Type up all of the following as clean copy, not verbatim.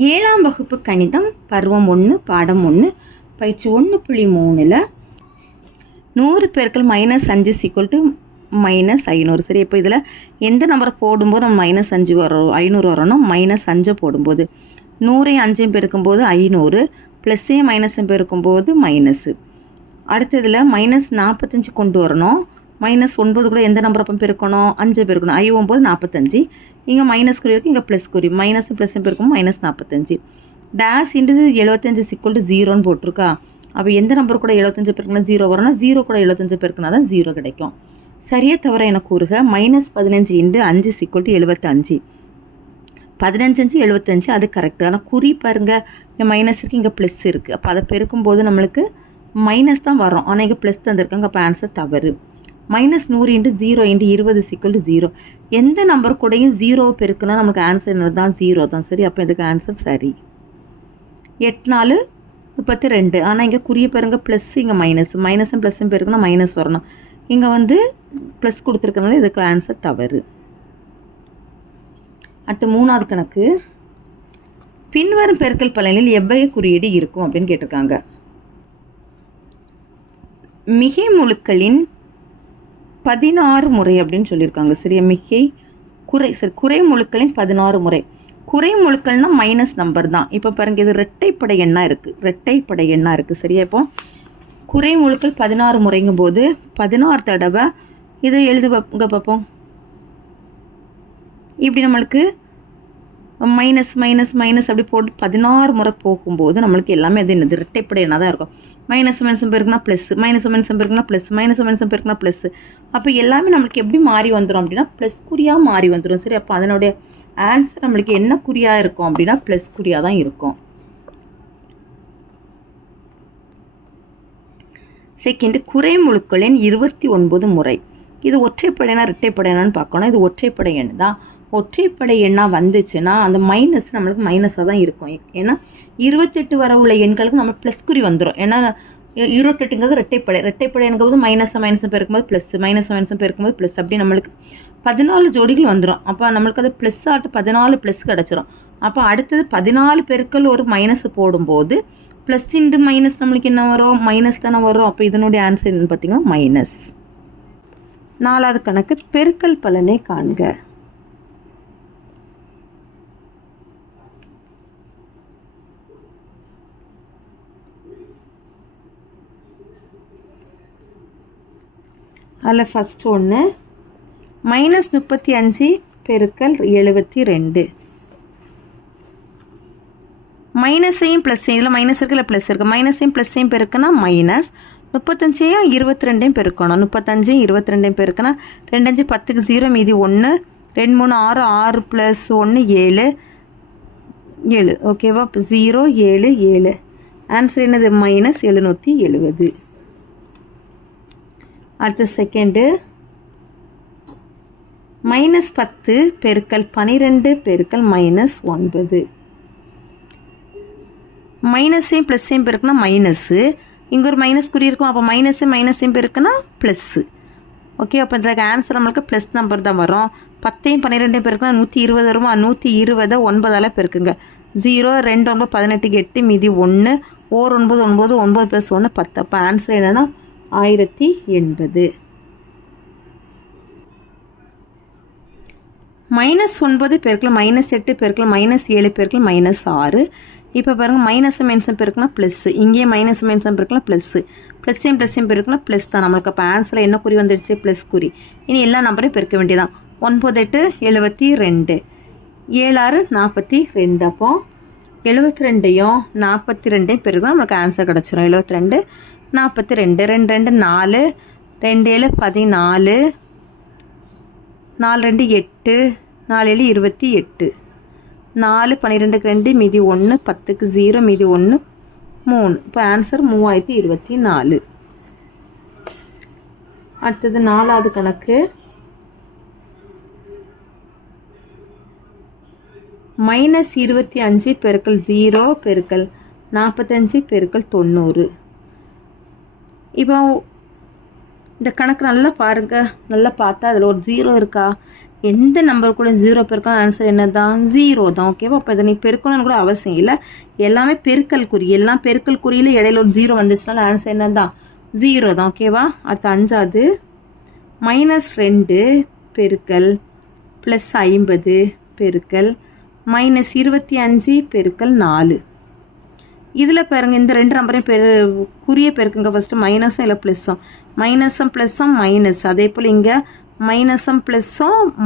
7ஆம் வகுப்பு கணிதம் பருவம் 1 பாடம் 1 பயிற்சி 1.3ல் 100 பெருக்கல் -5 -500. சரி, இப்போ இதில் எந்த நம்பரை போடும்போது நம்ம -5 வரும் 500 வரணும்னா -5 போடும்போது 100ஐயும் 5ஐயும் பெருக்கும்போது 500 +ஐயும் மைனஸையும் பெருக்கும்போது மைனஸு. அடுத்ததில் -45 கொண்டு வரணும். -9 கூட எந்த நம்பரை அப்போ பெருக்கணும் 5 பெருக்கணும். 5 9 45. இங்கே மைனஸ் குறி இருக்குது, இங்கே ப்ளஸ் குறி. மைனஸும் ப்ளஸும் பெருக்கும் -45. டேஷ் இன்ட்டு 75 0ன்னு போட்டிருக்கா. அப்போ எந்த நம்பர் கூட 75 பெருக்குனா 0 வரும்னா 0 கூட 75 பெருக்குனா தான் 0 கிடைக்கும். சரியா தவிர எனக்கு கூறுக. -15 × 5 75. 15 5 75 அது கரெக்டு. ஆனால் குறி பாருங்க, இங்கே மைனஸ் இருக்குது, இங்கே ப்ளஸ் இருக்குது. அப்போ அதை பெருக்கும்போது நம்மளுக்கு மைனஸ் தான் வரும். ஆனால் இங்கே ப்ளஸ் தந்திருக்காங்க. அப்போ ஆன்சர் தவறு. -100 × 0 × 20 0. எந்த நம்பர் கூடயும் 0 பெருக்குனா நமக்கு ஆன்சர் என்ன தான் 0 தான். சரி, அப்போ இதுக்கு ஆன்சர் சரி. 8 4 32. ஆனால் இங்கே குறிய பாருங்க ப்ளஸ், இங்கே மைனஸ். மைனஸும் ப்ளஸும் பெருக்குனா மைனஸ் வரணும். இங்கே வந்து ப்ளஸ் கொடுத்துருக்கனால இதுக்கு ஆன்சர் தவறு. அடுத்து 3வது கணக்கு. பின்வரும் பெருக்கல் பலனில் எவ்வகை குறியீடு இருக்கும் அப்படின்னு கேட்டிருக்காங்க. மிகை முழுக்களின் 16 முறை அப்படின்னு சொல்லியிருக்காங்க. சரியா, குறை முழுக்களின் 16 முறை. குறை முழுக்கள்னா மைனஸ் நம்பர் தான். இப்போ பாருங்க, இது இரட்டைப்படை எண்ணா இருக்குது. சரியா, இப்போ குறை முழுக்கள் 16 முறைங்கும் போது 16 தடவை இதை எழுதுங்க பார்ப்போம். இப்படி நம்மளுக்கு மைனஸ் மைனஸ் மைனஸ் அப்படி போட்டு 16 முறை போகும்போது நம்மளுக்கு எல்லாமே அது என்னது இரட்டைப்படை எண்ணா தான் இருக்கும். மைனஸ் பெருக்குனா ப்ளஸ், மைனஸ் பெருக்குனா ப்ளஸ், மைனஸ் பெருக்குனா ப்ளஸ். அப்போ எல்லாமே நம்மளுக்கு எப்படி மாறி வந்துடும் அப்படின்னா ப்ளஸ் குறியாக மாறி வந்துடும். சரி, அப்போ அதனுடைய ஆன்சர் நம்மளுக்கு என்ன குறியாக இருக்கும் அப்படின்னா ப்ளஸ் குறியாக தான் இருக்கும். செகண்ட், குறை முழுக்களின் 29 முறை. இது ஒற்றைப்படைனா இரட்டைப்படைனான்னு பார்க்கணும். இது ஒற்றைப்படை எண் தான். ஒற்றைப்படை எண்ணா வந்துச்சுன்னா அந்த மைனஸ் நம்மளுக்கு மைனஸாக தான் இருக்கும். ஏன்னா 28 வர உள்ள எண்களுக்கு நம்ம ப்ளஸ் குறி வந்துடும். ஏன்னா 28ங்கிறது இரட்டைப்படை எண்ணும்போது மைனஸ் பெருக்கும்போது ப்ளஸ், மைனஸ் பெருக்கும்போது ப்ளஸ், அப்படி நம்மளுக்கு 14 ஜோடிகள் வந்துடும். அப்போ நம்மளுக்கு அது ப்ளஸ் ஆட்டு 14 ப்ளஸ் கிடச்சிரும். அப்போ அடுத்தது 14 பெருக்கல் ஒரு மைனஸ் போடும்போது ப்ளஸ் இன்ட்டு மைனஸ் நம்மளுக்கு என்ன வரும் மைனஸ் தானே வரும். அப்போ இதனுடைய ஆன்சர் என்னன்னு பார்த்தீங்கன்னா மைனஸ். 4வது கணக்கு. பெருக்கல் பலனை காண்க. அதில் ஃபஸ்ட் ஒன்று -35 பெருக்கல் 72. மைனஸையும் ப்ளஸ்ஸையும், இதில் மைனஸ் இருக்குது, இல்லை ப்ளஸ் இருக்குது. மைனஸையும் ப்ளஸ்ஸையும் பெருக்குனா மைனஸ். 35ஐயும் 22ஐயும் பெருக்கணும். 35ஐயும் 22ஐயும் பெருக்குனா 2 5 10க்கு 0 மீதி 1, 2 3 6 6 + 1 7 7. ஓகேவா? இப்போ 0 7 7. ஆன்சர் என்னது -770. அடுத்த செகண்டு -10 பெருக்கல் 12 பெருக்கல் -9. மைனஸையும் ப்ளஸ்ஸையும் பெருக்குனா மைனஸு. இங்கே ஒரு மைனஸ் குறி இருக்கும். அப்போ மைனஸையும் பெருக்குனா ப்ளஸ்ஸு. ஓகே, அப்போ இதுக்கு ஆன்சர் நம்மளுக்கு ப்ளஸ் நம்பர் தான் வரும். 10ஐயும் 12ஐயும் பெருக்குனா 120 வருமா? 120 9ஆல் பெருக்குங்க. 0 2 9 18 8 மீதி 1 ஓர் 9 9 9 + 1 10. அப்போ ஆன்சர் என்னன்னா 1080. -9 பெருக்கல் -8 பெருக்கல் -7 பெருக்கல் -6. இப்போ பாருங்க, மைனஸும் பெருக்குனா ப்ளஸ், இங்கேயே மைனஸும் பெருக்குனா ப்ளஸ்ஸு, ப்ளஸ்ஸையும் பெருக்குனா ப்ளஸ் தான். நம்மளுக்கு அப்போ ஆன்சரில் என்ன குறி வந்துடுச்சு? ப்ளஸ் குறி. இனி எல்லா நம்பரையும் பெருக்க வேண்டியதான். 9 8 72, 7 6 42. அப்போ 72ஐயும் 42ஐயும் பெருக்குனா நமக்கு ஆன்சர் கிடச்சிரும். 72 42 2 2 4 2 7 14 4 2 8 4 7 28 4 12க்கு 2 மீதி 1 10க்கு 0 மீதி 1 3. இப்போ ஆன்சர் 3024. அடுத்தது 4வது கணக்கு. -25 பெருக்கல் 0 பெருக்கல் 45 பெருக்கல் 90. இப்போ இந்த கணக்கு நல்லா பாருங்க. நல்லா பார்த்தா அதில் ஒரு 0 இருக்கா? எந்த நம்பர் கூட 0 பெருக்கணும் ஆன்சர் என்ன தான் 0 தான். ஓகேவா? அப்போ இதை நீ பெருக்கணும்னு கூட அவசியம் இல்லை, எல்லாமே பெருக்கல் குறி, எல்லாம் பெருக்கல் குறியில் இடையில ஒரு 0 வந்துச்சுனால ஆன்சர் என்ன தான் 0 தான். ஓகேவா? அடுத்து 5வது -2 பெருக்கல் +50 பெருக்கல் -25 பெருக்கல் 4. இதில் பாருங்க இந்த ரெண்டு நம்பரையும் குறிய பெருக்குங்க. ஃபஸ்ட்டு மைனஸும் இல்லை ப்ளஸ்ஸும், மைனஸும் மைனஸ், அதே போல் இங்கே மைனஸும்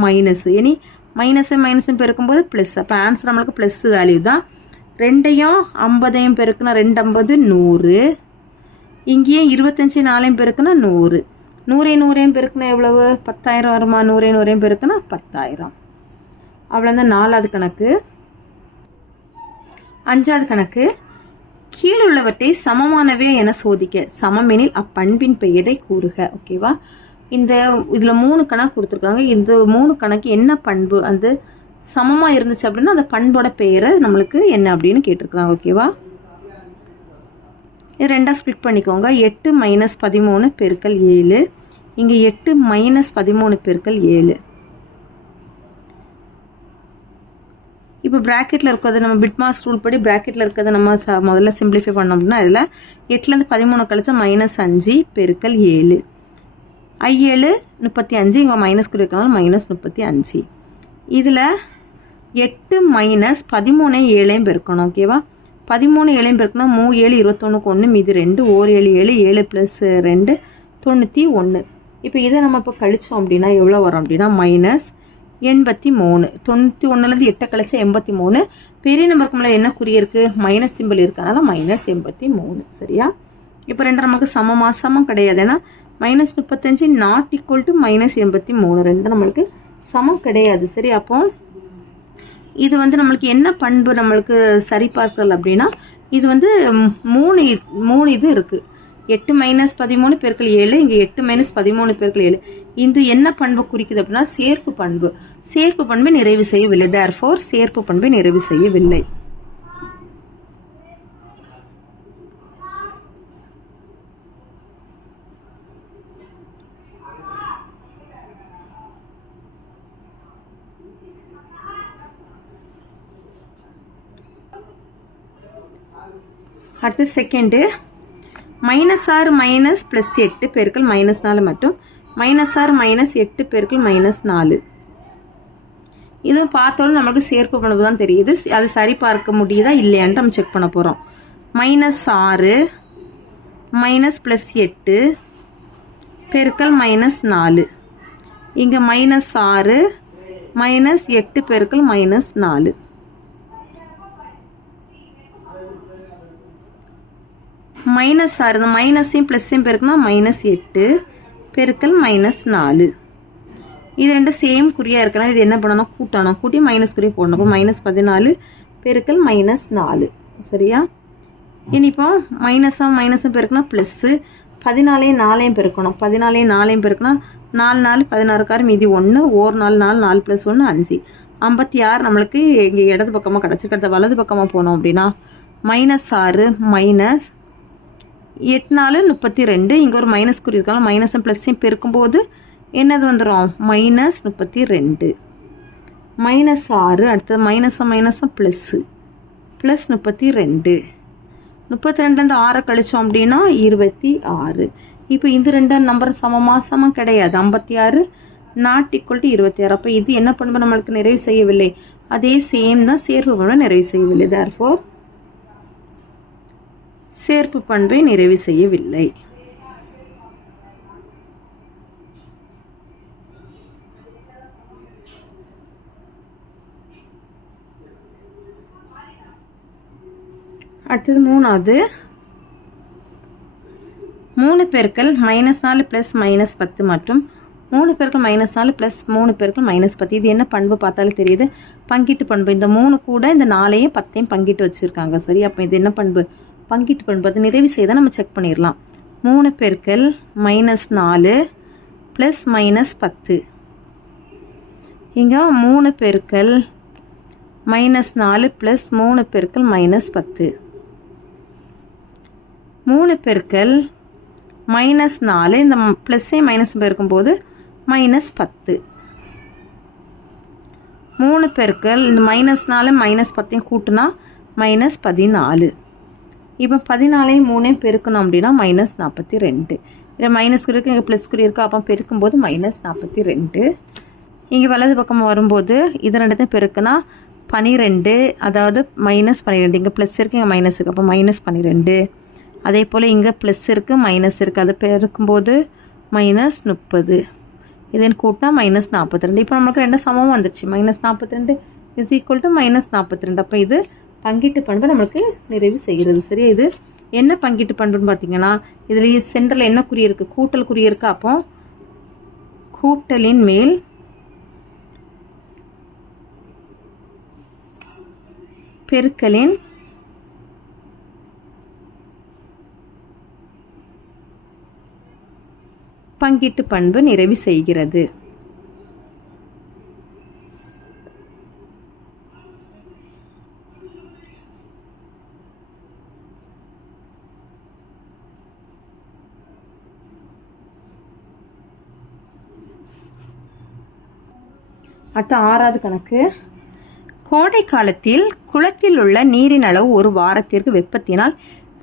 மைனஸ், இனி மைனஸும் பெருக்கும்போது ப்ளஸ். அப்போ ஆன்சர் நம்மளுக்கு ப்ளஸ் வேல்யூ தான். 2ஐயும் 50ஐயும் பெருக்குனா 2 50 100, இங்கேயும் 25 4ஐயும் பெருக்குனா 100, 100ஐயும் பெருக்குனா எவ்வளவு 10,000 வருமா? 100ஐயும் பெருக்குனா 10,000. அவ்வளோதான் 4வது கணக்கு. 5வது கணக்கு, கீழுள்ளவற்றை சமமானவே என சோதிக்க, சமமெனில் அப்பண்பின் பெயரை கூறுக. ஓகேவா? இதில் 3 கணக்கு கொடுத்துருக்காங்க. இந்த 3 கணக்கு என்ன பண்பு, அந்த சமமாக இருந்துச்சு அப்படின்னா அந்த பண்போட பெயரை நம்மளுக்கு என்ன அப்படின்னு கேட்டிருக்காங்க. ஓகேவா? இது 2ஆக ஸ்ப்ளிட் பண்ணிக்கோங்க. 8 - 13 பெருக்கல் 7, இங்கே 8 - 13 பெருக்கல் 7. இப்போ ப்ராக்கெட்டில் இருக்கிறது நம்ம பிட்மாஸ் ரூல் படி ப்ராக்கெட்டில் இருக்கிறத நம்ம முதல்ல சிம்பிளிஃபை பண்ணோம் அப்படின்னா இதில் 8லேருந்து 13 கழிச்சா -5 பெருக்கல் 7, I7 35, இங்கே மைனஸ் குறிக்கனால -35. இதில் 8 - 13 7ஐயும் பெருக்கணும். ஓகேவா? 13 7ஐயும் பெருக்கணும் 3 7 21க்கு 1 மீதி 2, 1 7 7 7 + 2 91. இப்போ இதை நம்ம இப்போ கழிச்சோம் அப்படின்னா எவ்வளோ வரும் அப்படின்னா -83. 91லேருந்து 8 கழிச்சா 83. பெரிய நம்பருக்கு மேலே என்ன குறி இருக்கு? மைனஸ் சிம்பிள் இருக்கு, அதனால -83. சரியா? இப்போ 2 நமக்கு சமம் கிடையாது, ஏன்னா -35 நாட் ஈக்குவல் டு -83, 2 நம்மளுக்கு சமம் கிடையாது. சரி, அப்போ இது வந்து நம்மளுக்கு என்ன பண்பு நம்மளுக்கு சரி பார்க்கல அப்படின்னா இது வந்து 3 இது இருக்கு. 8 - 13 பெருக்கல் 7, இங்கே 8 - 13 பெருக்கல் 7. இது என்ன பண்பு குறிக்குது அப்படின்னா சேர்ப்பு பண்பு. சேர்ப்பு பண்பை நிறைவு செய்யவில்லை, தேர்ஃபோர் சேர்ப்பு பண்பை நிறைவு செய்யவில்லை. அடுத்து செகண்டு, -6 - +8 பெருக்கல் -4 மற்றும் -6 - 8 பெருக்கல் -4. இதுவும் பார்த்தோன்னு நமக்கு சேர்ப்பு பண்பு தான் தெரியுது. அது சரி பார்க்க முடியுதா இல்லையான்ட்டு நம்ம செக் பண்ண போகிறோம். -6 -+8 பெருக்கல் -4, இங்கே -6 -8 பெருக்கல் -4. -6 இந்த மைனஸையும் ப்ளஸ்ஸையும் பெருக்குனா -8 பெருக்கல் -4. இது 2 சேம் குறியாக இருக்கலாம். இது என்ன பண்ணணும்? கூட்டணும். கூட்டி மைனஸ் குறி போடணும். அப்போ -14 பெருக்கல் -4. சரியா? இனிப்போ மைனஸும் பெருக்குனா ப்ளஸ்ஸு, 14ஐயும் 4ஐயும் பெருக்கணும். 14ஐயும் 4ஐயும் பெருக்குனா 4 4 16 மீதி 1, 1 4 4 4 + 1 5, 56 நம்மளுக்கு இங்கே இடது பக்கமாக கிடச்சிருக்கிறத வலது பக்கமாக போனோம் அப்படின்னா -6 -8 4 32, இங்கே ஒரு மைனஸ் குறி இருக்காங்க. மைனஸும் ப்ளஸ்ஸையும் பெருக்கும்போது என்னது வந்துடும்? -32. -6 அடுத்தது மைனஸும் ப்ளஸ்ஸு +32. 32லேருந்து 6 கழிச்சோம் அப்படின்னா 26. இப்போ இந்த 2 நம்பர் சமம் கிடையாது. 56 நாட் ஈக்குவல் டு 26. அப்போ இது என்ன பண்பு நம்மளுக்கு நிறைவு செய்யவில்லை? அதே சேம் தான் சேர்ப்பு பண்பை நிறைவு செய்யவில்லை. தேர்ஃபோர் சேர்ப்பு பண்பை நிறைவு செய்யவில்லை. அடுத்தது 3வது, 3 பெருக்கல் -4 + -10 மற்றும் 3 பெருக்கல் -4 + 3 பெருக்கல் -10. இது என்ன பண்பு பார்த்தாலே தெரியுது? பங்கீட்டு பண்பு. இந்த 3 கூட இந்த 4ஐயும் 10ஐயும் பங்கிட்டு வச்சுருக்காங்க. சரி, அப்போ இது என்ன பண்பு? பங்கீட்டு பண்பு. அது நிறைவு செய்தால் நம்ம செக் பண்ணிடலாம். 3 பெருக்கல் -4 + -10, இங்கே 3 பெருக்கல் -4 + 3 பெருக்கல் -10, 3 பெருக்கல் -4 இந்த ப்ளஸ்ஸையும் மைனஸ் பெருக்கும்போது -10. 3 பெருக்கல் இந்த -4 -10 கூட்டினா -14. இப்போ 14 3 பெருக்கணும் அப்படின்னா -42. இதில் மைனஸ் குறி இருக்குது, இங்கே ப்ளஸ் குறி இருக்குது. அப்போ பெருக்கும்போது -42. இங்கே வலது பக்கம் வரும்போது இது ரெண்டுத்தையும் பெருக்குனா 12, அதாவது -12. இங்கே ப்ளஸ் இருக்குது, இங்கே மைனஸ் இருக்குது. அப்போ -12. அதே போல் இங்கே ப்ளஸ் இருக்குது, மைனஸ் இருக்குது. அது பெருக்கும்போது -30. இதன் கூட்டினா -42. இப்போ நமக்கு ரெண்டு சமம் வந்துடுச்சு. -42 இஸ் ஈக்குவல் டு -42. அப்போ இது பங்கீட்டு பண்பு நம்மளுக்கு நிறைவு செய்கிறது. சரியா? இது என்ன பங்கீட்டு பண்புன்னு பார்த்தீங்கன்னா, இதில் சென்டரில் என்ன குறி இருக்குது? கூட்டல் குறி இருக்குது. அப்போ கூட்டலின் மேல் பெருக்கலின் பங்கீட்டு பண்பு நிறைவு செய்கிறது. அடுத்த 6வது கணக்கு. கோடை காலத்தில் குளத்தில் உள்ள நீரின் அளவு ஒரு வாரத்திற்கு வெப்பத்தினால்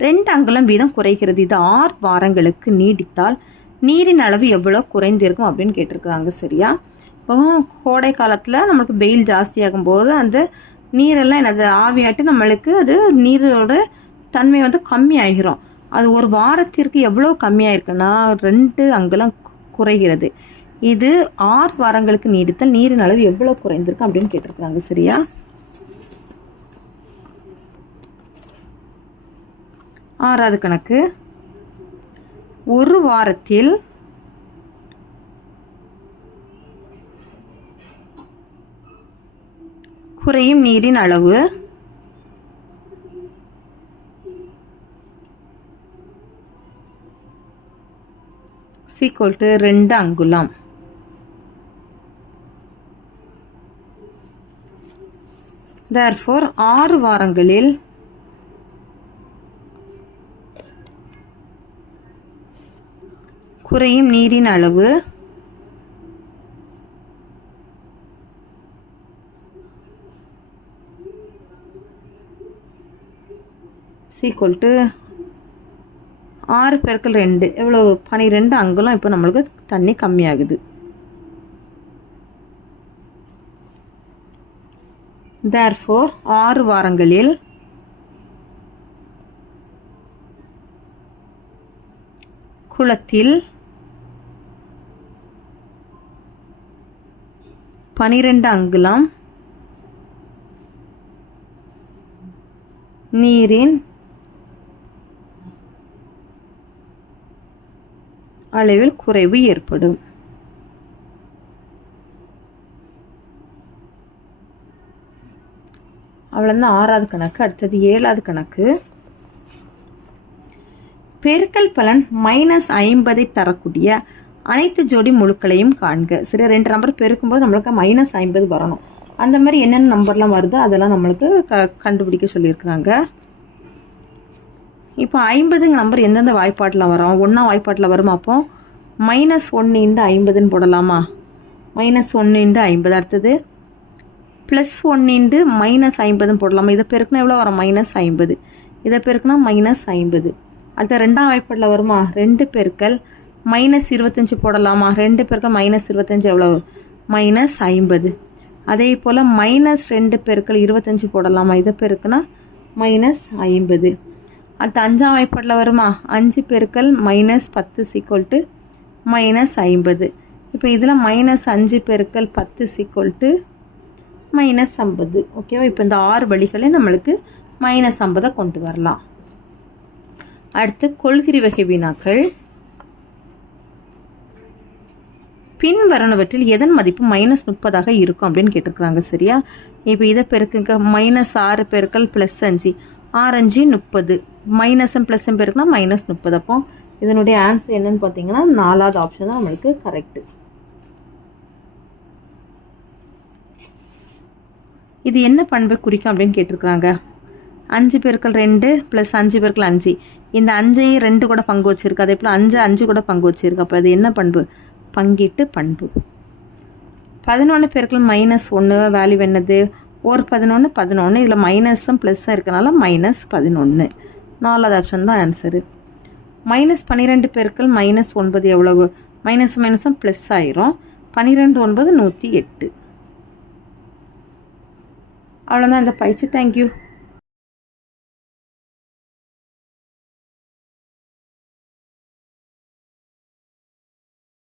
2 அங்குலம் வீதம் குறைகிறது. இது 6 வாரங்களுக்கு நீடித்தால் நீரின் அளவு எவ்வளோ குறைந்திருக்கும் அப்படின்னு கேட்டிருக்கிறாங்க. சரியா? இப்போ கோடை காலத்தில் நம்மளுக்கு வெயில் ஜாஸ்தியாகும் போது அந்த நீரெல்லாம் என்னது ஆவியாட்டு நம்மளுக்கு அது நீரோட தன்மை வந்து கம்மி ஆகிரும். அது ஒரு வாரத்திற்கு எவ்வளோ கம்மியாயிருக்குன்னா 2 அங்குலம் குறைகிறது. இது 6 வாரங்களுக்கு நீடித்தால் நீரின் அளவு எவ்வளோ குறைந்திருக்கும் அப்படின்னு கேட்டிருக்கிறாங்க. சரியா? 6வது கணக்கு. ஒரு வாரத்தில் குறையும் நீரின் அளவு = 2 அங்குலம். Therefore 6 வாரங்களில் குறையும் நீரின் அளவு = 6 பெருக்கல் 2 எவ்வளோ? 12 அங்குலம். இப்போ நம்மளுக்கு தண்ணி கம்மியாகுது. Therefore 6 வாரங்களில் குளத்தில் 12 அங்குலம் நீரின் அளவில் குறைவு ஏற்படும். அவ்வளோதான் 6வது கணக்கு. அடுத்தது 7வது கணக்கு. பெருக்கல் பலன் -50 தரக்கூடிய அனைத்து ஜோடி முழுக்களையும் காண்க. சரி, 2 நம்பர் பெருக்கும்போது நம்மளுக்கு -50 வரணும். அந்த மாதிரி என்னென்ன நம்பர்லாம் வருதோ அதெல்லாம் நம்மளுக்கு கண்டுபிடிக்க சொல்லியிருக்கிறாங்க. இப்போ 50ங்க நம்பர் எந்தெந்த வாய்ப்பாட்டில் வரும்? 1ஆம் வாய்ப்பாட்டில் வருமா? அப்போ -1 × 50ன்னு போடலாமா? -1 × 50. அடுத்தது +1 × -50ன்னு போடலாமா? இதை பெருக்குனா எவ்வளோ வரும்? -50. இதை பெருக்குனா -50. அடுத்த 2ஆம் வாய்ப்பாட்டில் வருமா? 2 பெருக்கல் -25 போடலாமா? 2 பெருக்கல் -25 எவ்வளோ? -50. அதே போல் -2 பெருக்கல் 25 போடலாமா? இதை பெருக்குனா -50. அடுத்த 5ஆம் வாய்ப்பாட்டில் வருமா? 5 பெருக்கல் -10 = -50. இப்போ இதில் -5 பெருக்கல் 10 = -50. ஓகேவா? இப்போ இந்த 6 வழிகளே நம்மளுக்கு -50 கொண்டு வரலாம். அடுத்து கொள்கிரி வகை வினாக்கள். பின் வரணுவற்றில் எதன் மதிப்பு -30ஆக இருக்கும் அப்படின்னு கேட்டிருக்கிறாங்க. சரியா? இப்போ இதை பெருக்குங்க. -6 பெருக்கல் +5 6×5 30. மைனஸும் ப்ளஸும் பெருக்குனா -30. அப்போ இதனுடைய ஆன்சர் என்னன்னு பார்த்தீங்கன்னா 4வது ஆப்ஷன் தான் நம்மளுக்கு கரெக்டு. இது என்ன பண்பை குறிக்கும் அப்படின்னு கேட்டிருக்கிறாங்க. 5 பெருக்கல் 2 + 5 பெருக்கல் 5. இந்த 5ஐயும் 2 கூட பங்கு வச்சிருக்கு. அதே போல் 5 கூட பங்கு வச்சிருக்கு. அப்போ அது என்ன பண்பு? பங்கீட்டு பண்பு. 11 பெருக்கல் -1 வேல்யூ என்னது? ஒரு 11 11, இதில் மைனஸும் ப்ளஸ்ஸும் இருக்கனால -11. 4வது ஆப்ஷன் தான் ஆன்சரு. -12 பெருக்கல் -9 எவ்வளவு? மைனஸும் ப்ளஸ் ஆயிரும். 12 9 108. அவ்வளோதான் இந்த பயிற்சி. தேங்க்யூ.